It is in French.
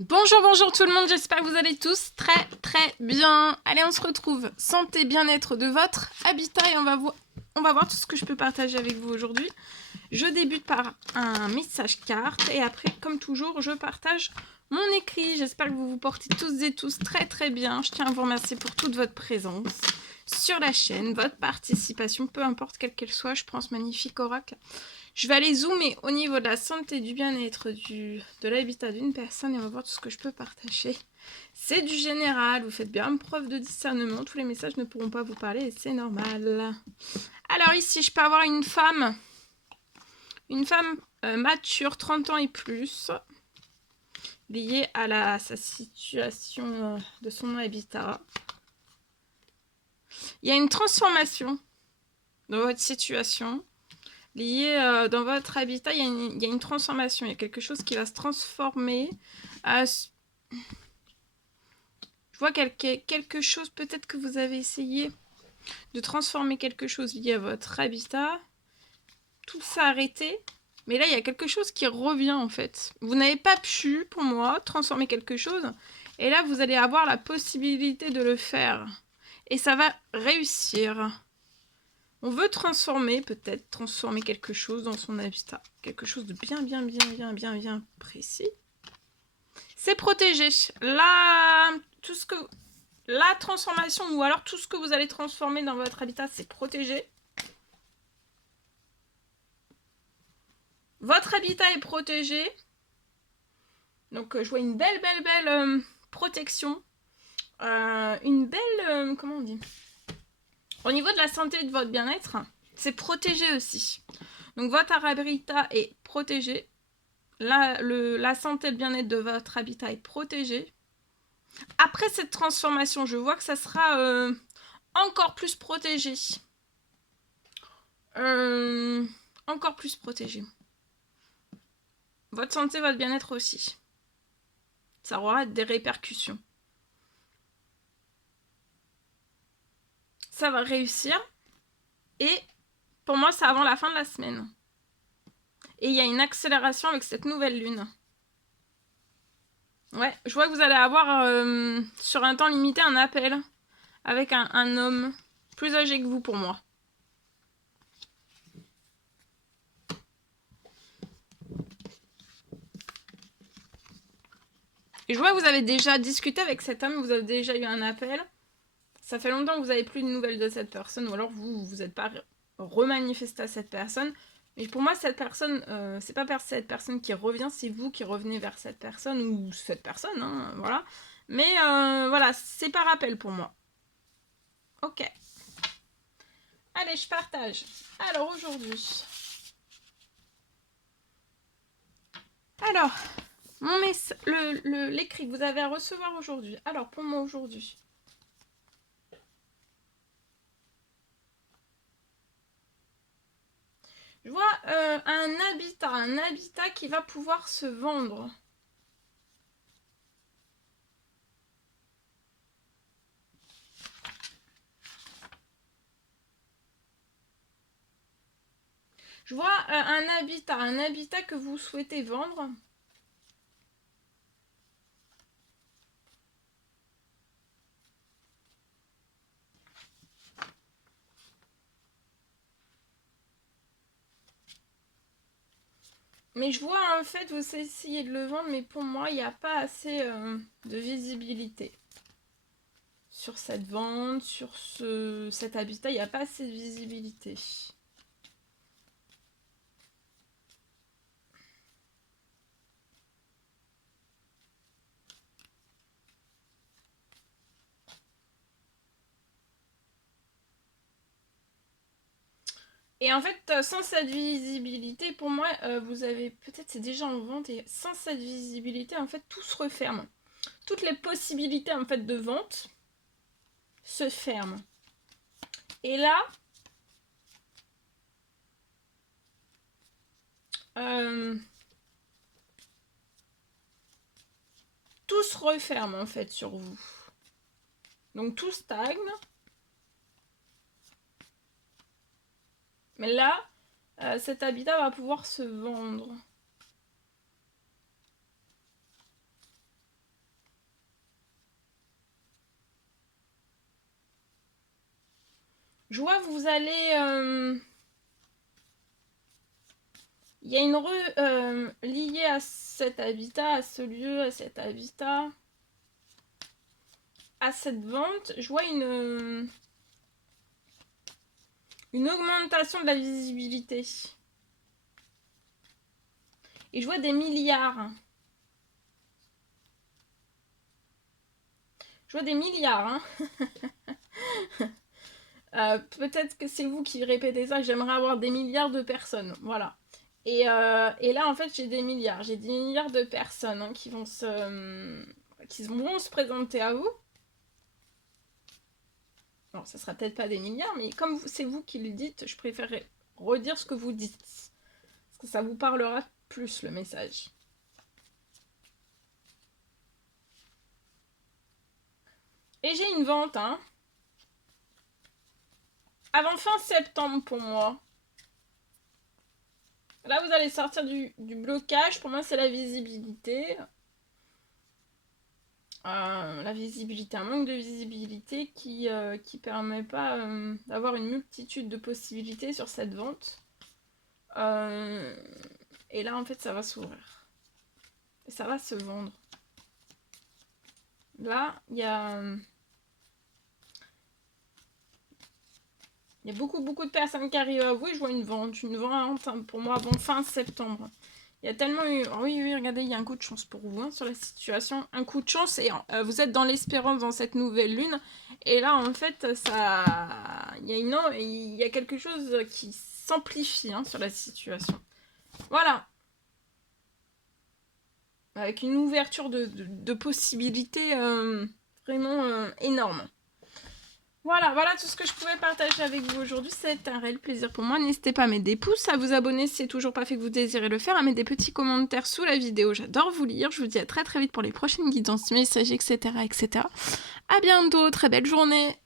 Bonjour, bonjour tout le monde, j'espère que vous allez tous très bien. Allez, on se retrouve santé, bien-être de votre habitat et on va voir tout ce que je peux partager avec vous aujourd'hui. Je débute par un message carte et après, comme toujours, je partage mon écrit. J'espère que vous vous portez tous et tous très bien. Je tiens à vous remercier pour toute votre présence sur la chaîne, votre participation, peu importe quelle qu'elle soit. Je prends ce magnifique oracle. Je vais aller zoomer au niveau de la santé, du bien-être, de l'habitat d'une personne et on va voir tout ce que je peux partager. C'est du général, vous faites bien preuve de discernement, tous les messages ne pourront pas vous parler et c'est normal. Alors ici, je peux avoir une femme mature, 30 ans et plus, liée à sa situation de son habitat. Il y a une transformation dans votre situation. Lié dans votre habitat, il y a une transformation, il y a quelque chose qui va se transformer. Je vois quelque chose, peut-être que vous avez essayé de transformer quelque chose lié à votre habitat. Tout ça arrêté, mais là il y a quelque chose qui revient en fait. Vous n'avez pas pu, pour moi, transformer quelque chose, et là vous allez avoir la possibilité de le faire. Et ça va réussir. On veut transformer, peut-être, transformer quelque chose dans son habitat. Quelque chose de bien précis. C'est protégé. La transformation ou alors tout ce que vous allez transformer dans votre habitat, c'est protégé. Votre habitat est protégé. Donc, je vois une belle protection. Une belle... comment on dit ? Au niveau de la santé et de votre bien-être, c'est protégé aussi. Donc votre habitat est protégé. La santé et le bien-être de votre habitat est protégé. Après cette transformation, je vois que ça sera encore plus protégé. Encore plus protégé. Votre santé, votre bien-être aussi. Ça aura des répercussions. Ça va réussir. Et pour moi, c'est avant la fin de la semaine. Et il y a une accélération avec cette nouvelle lune. Ouais, je vois que vous allez avoir sur un temps limité un appel avec un homme plus âgé que vous pour moi. Et je vois que vous avez déjà discuté avec cet homme, vous avez déjà eu un appel. Ça fait longtemps que vous n'avez plus de nouvelles de cette personne, ou alors vous n'êtes pas remanifesté à cette personne. Mais pour moi, cette personne, c'est pas cette personne qui revient, c'est vous qui revenez vers cette personne, ou cette personne, hein, voilà. Mais voilà, c'est par appel pour moi. Ok. Allez, je partage. Alors aujourd'hui. Alors, l'écrit que vous avez à recevoir aujourd'hui. Alors, pour moi aujourd'hui. Je vois un habitat qui va pouvoir se vendre. Je vois un habitat que vous souhaitez vendre. Mais je vois en fait, vous essayez de le vendre, mais pour moi, il n'y a pas assez de visibilité. Sur cette vente, sur cet habitat, il n'y a pas assez de visibilité. Et en fait, sans cette visibilité, pour moi, vous avez... Peut-être c'est déjà en vente, et sans cette visibilité, en fait, tout se referme. Toutes les possibilités, en fait, de vente se ferment. Et là... tout se referme, en fait, sur vous. Donc, tout stagne. Mais là, cet habitat va pouvoir se vendre. Je vois que vous allez... Il y a une rue liée à cet habitat, à ce lieu, à cet habitat, à cette vente. Je vois une augmentation de la visibilité. Et je vois des milliards. Je vois des milliards. Peut-être que c'est vous qui répétez ça. J'aimerais avoir des milliards de personnes. Voilà. Et là, en fait, j'ai des milliards. J'ai des milliards de personnes qui vont se présenter à vous. Alors, ça sera peut-être pas des milliards, mais comme c'est vous qui le dites, je préférerais redire ce que vous dites. Parce que ça vous parlera plus, le message. Et j'ai une vente, avant fin septembre pour moi. Là, vous allez sortir du blocage. Pour moi, c'est la visibilité. La visibilité, un manque de visibilité qui permet pas d'avoir une multitude de possibilités sur cette vente. Et là, en fait, ça va s'ouvrir. Et ça va se vendre. Là, il y a beaucoup de personnes qui arrivent à vous et je vois une vente pour moi avant fin septembre. Il y a tellement eu... Oh oui, regardez, il y a un coup de chance pour vous sur la situation. Un coup de chance et vous êtes dans l'espérance dans cette nouvelle lune. Et là, en fait, il y a quelque chose qui s'amplifie sur la situation. Voilà. Avec une ouverture de possibilités vraiment énorme. Voilà tout ce que je pouvais partager avec vous aujourd'hui. C'est un réel plaisir pour moi. N'hésitez pas à mettre des pouces, à vous abonner si c'est toujours pas fait que vous désirez le faire, à mettre des petits commentaires sous la vidéo. J'adore vous lire. Je vous dis à très vite pour les prochaines guidances, messages, etc. À bientôt. Très belle journée.